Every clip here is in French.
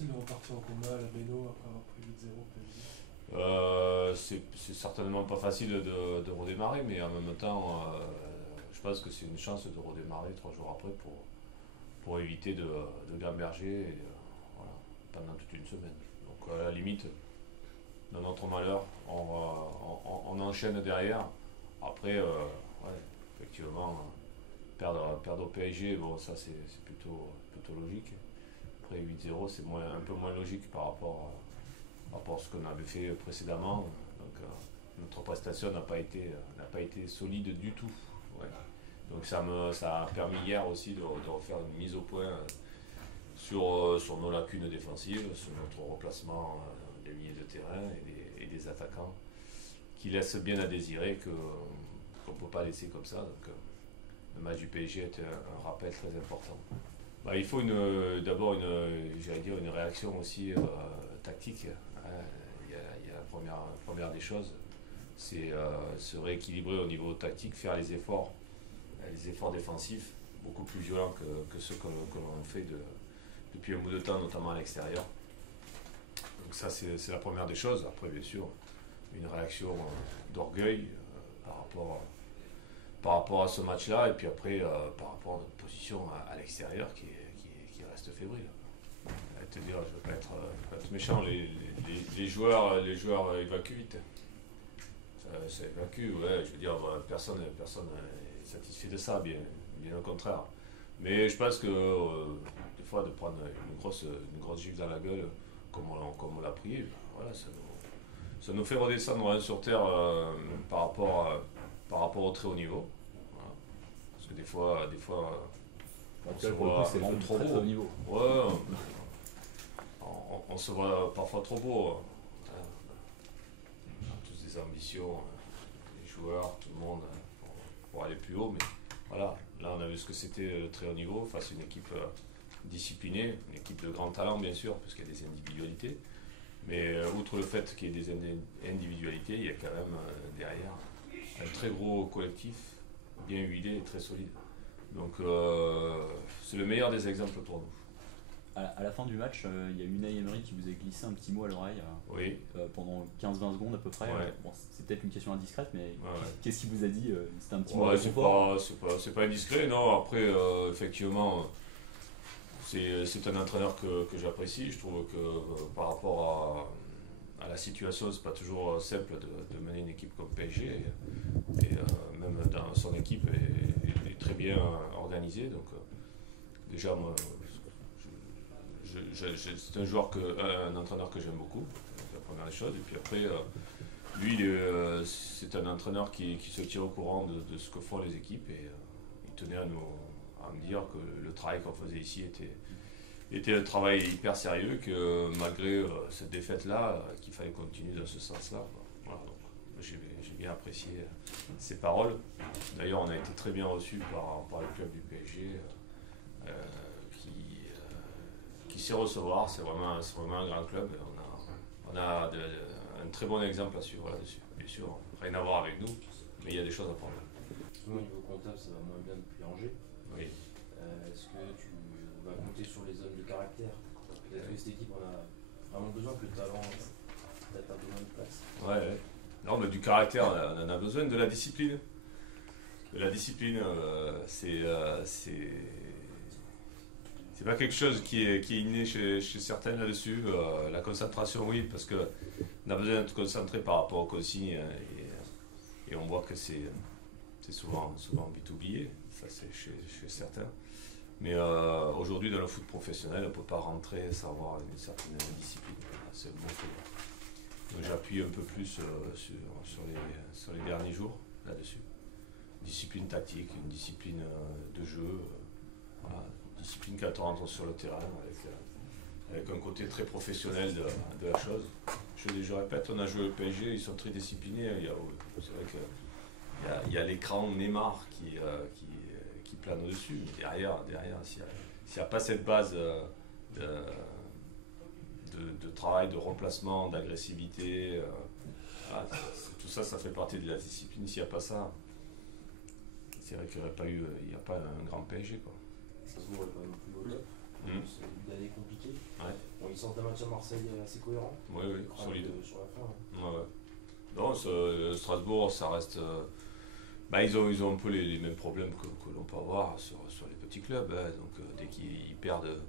facile de repartir au combat à la Méno après avoir pris 8-0 PSG? C'est certainement pas facile de redémarrer, mais en même temps, je pense que c'est une chance de redémarrer 3 jours après pour éviter de gamberger voilà, pendant toute une semaine. Donc à la limite, dans notre malheur, on enchaîne derrière. Après, ouais, effectivement, perdre au PSG, bon, ça c'est plutôt logique. Après 8-0, c'est un peu moins logique par rapport à ce qu'on avait fait précédemment. Donc notre prestation n'a pas été solide du tout. Ouais. Donc ça a permis hier aussi de refaire une mise au point sur nos lacunes défensives, sur notre replacement des milieux de terrain et des attaquants qui laissent bien à désirer qu'on ne peut pas laisser comme ça. Donc le match du PSG est un rappel très important. Bah, il faut d'abord une réaction aussi tactique. Il y a la première des choses, c'est se rééquilibrer au niveau tactique, faire les efforts défensifs beaucoup plus violents que ceux que l'on fait depuis un bout de temps, notamment à l'extérieur. Donc ça c'est la première des choses. Après bien sûr une réaction d'orgueil par rapport à ce match-là, et puis après par rapport à notre position à l'extérieur qui reste fébrile. Te dire, je ne veux pas être méchant, les joueurs évacuent vite. Ça évacue, ouais, je veux dire, personne n'est satisfait de ça, bien au contraire. Mais je pense que des fois, de prendre une grosse gifle dans la gueule, comme on l'a pris, voilà, ça nous fait redescendre sur terre par rapport au très haut niveau. Voilà. Parce que des fois en tout cas, pour le coup, c'est vraiment trop très haut niveau. Ouais, on se voit parfois trop beau. On a tous des ambitions, les joueurs, tout le monde, pour aller plus haut. Mais voilà, là on a vu ce que c'était le très haut niveau face à une équipe disciplinée, une équipe de grand talent bien sûr, parce qu'il y a des individualités. Mais outre le fait qu'il y ait des individualités, il y a quand même derrière un très gros collectif, bien huilé et très solide. Donc c'est le meilleur des exemples pour nous. À la fin du match, il y a Unai Emery qui vous a glissé un petit mot à l'oreille oui. Pendant 15-20 secondes à peu près. Ouais. Bon, c'est peut-être une question indiscrète, mais ouais. Qu'est-ce qu'il vous a dit? C'était un petit mot de réconfort. c'est pas indiscret, non. Après, effectivement, c'est un entraîneur que j'apprécie. Je trouve que par rapport à la situation, c'est pas toujours simple de mener une équipe comme PSG. Et même dans son équipe est très bien organisée. Donc déjà, moi, c'est un entraîneur que j'aime beaucoup, c'est la première des choses. Et puis après, lui, c'est un entraîneur qui se tient au courant de ce que font les équipes, et il tenait à me dire que le travail qu'on faisait ici était un travail hyper sérieux, que malgré cette défaite-là, qu'il fallait continuer dans ce sens-là. Voilà, donc j'ai bien apprécié ses paroles. D'ailleurs, on a été très bien reçus par le club du PSG. Qui sait recevoir, c'est vraiment un grand club. On a un très bon exemple à suivre là-dessus. Bien sûr, rien à voir avec nous, mais il y a des choses à prendre. Au niveau comptable, ça va moins bien depuis Angers. Oui. Est-ce que tu vas compter sur les hommes de caractère? Peut-être que cette équipe en a vraiment besoin, que le talent peut-être un peu moins de place. Ouais. Non, mais du caractère, on en a besoin. De la discipline. C'est pas quelque chose qui est inné chez certains là-dessus. La concentration, oui, parce qu'on a besoin d'être concentré par rapport aux consignes, et on voit que c'est souvent vite oublié, ça c'est chez certains. Mais aujourd'hui, dans le foot professionnel, on ne peut pas rentrer sans avoir une certaine discipline. C'est le bon fait. Donc j'appuie un peu plus sur les derniers jours là-dessus. Discipline tactique, une discipline de jeu. Voilà. Discipline quand on rentre sur le terrain, avec un côté très professionnel de la chose. Je répète, on a joué au PSG, ils sont très disciplinés. C'est vrai qu'il y a l'écran Neymar qui plane au-dessus. Mais derrière, s'il n'y a pas cette base de travail, de remplacement, d'agressivité, voilà, tout ça, ça fait partie de la discipline. S'il n'y a pas ça, c'est vrai qu'il n'y a pas un grand PSG, quoi. Ça se voit pas non plus au top. C'est une début d'année compliquée. Ouais. Bon, ils sentent un match à Marseille assez cohérent. Oui, solide. Sur la fin. Ouais. Non, Strasbourg, ça reste. Ils ont un peu les mêmes problèmes que l'on peut avoir sur les petits clubs. Hein. Donc, dès qu'ils perdent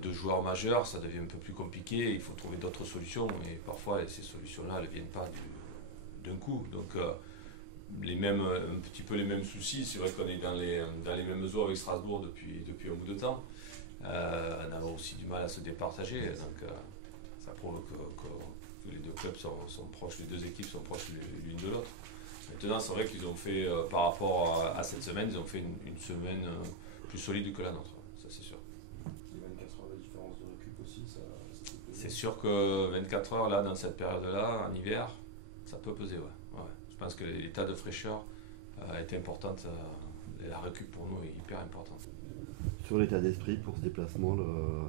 deux joueurs majeurs, ça devient un peu plus compliqué. Il faut trouver d'autres solutions. Et parfois, ces solutions-là, elles ne viennent pas d'un coup. Donc, un petit peu les mêmes soucis. C'est vrai qu'on est dans les mêmes eaux avec Strasbourg depuis un bout de temps. On a aussi du mal à se départager. Donc, ça provoque que les deux clubs sont proches, les deux équipes sont proches l'une de l'autre. Maintenant, c'est vrai qu'ils ont fait, par rapport à cette semaine, ils ont fait une semaine plus solide que la nôtre, ça c'est sûr. Les 24 heures de différence de récup aussi, ça peut peser. C'est sûr que 24 heures, là, dans cette période-là, en hiver, ça peut peser, ouais. Je pense que l'état de fraîcheur est important, et la récup pour nous est hyper importante. Sur l'état d'esprit pour ce déplacement,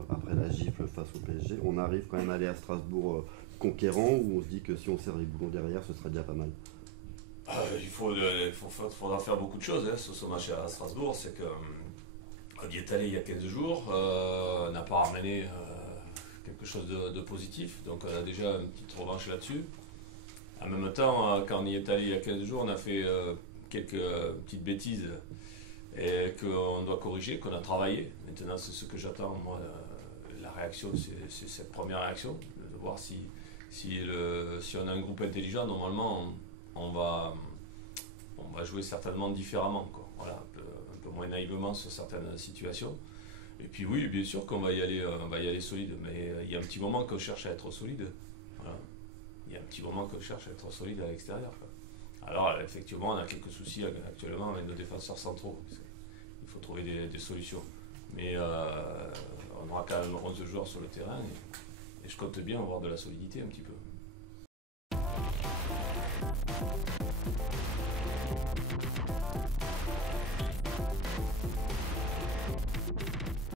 après la gifle face au PSG, on arrive quand même à aller à Strasbourg conquérant, ou on se dit que si on serre les boulons derrière, ce sera déjà pas mal? Il faudra faire beaucoup de choses sur ce match à Strasbourg. C'est qu'on y est allé il y a 15 jours, on n'a pas ramené quelque chose de positif, donc on a déjà une petite revanche là-dessus. En même temps, quand on y est allé il y a 15 jours, on a fait quelques petites bêtises et qu'on doit corriger, qu'on a travaillé. Maintenant, c'est ce que j'attends, moi, la réaction, c'est cette première réaction, de voir si on a un groupe intelligent, normalement, on va jouer certainement différemment, quoi. Voilà, un peu moins naïvement sur certaines situations. Et puis oui, bien sûr qu'on va y aller solide, mais il y a un petit moment qu'on cherche à être solide. Voilà. Il y a un petit moment qu'on cherche à être solide à l'extérieur, quoi. Alors effectivement, on a quelques soucis actuellement avec nos défenseurs centraux. Il faut trouver des solutions. Mais on aura quand même 11 joueurs sur le terrain et je compte bien avoir de la solidité un petit peu.